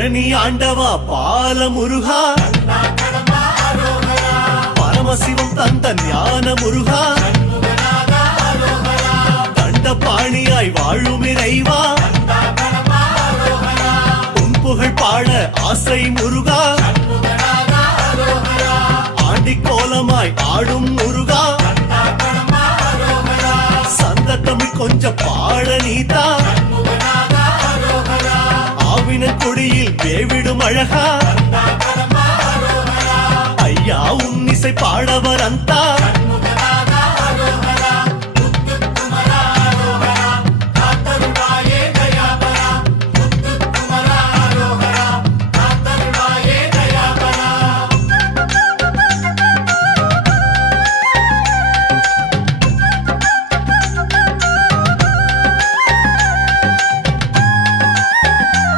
பழனி ஆண்டவா பால முருகா, பரமசிவம் தந்த ஞான முருகா, தண்டபாணியாய் வாழும் இறைவா, உன் புகழ் பாட ஆசை முருகா, ஆண்டி கோலமாய் ஆடும் முருகா, சந்த தமிழ் கொஞ்சம் பாட நீதா, ஆவினன் கொடியில் வேவிடும் அழகா, ஐயா உன் இசை பாடவர் அந்தா,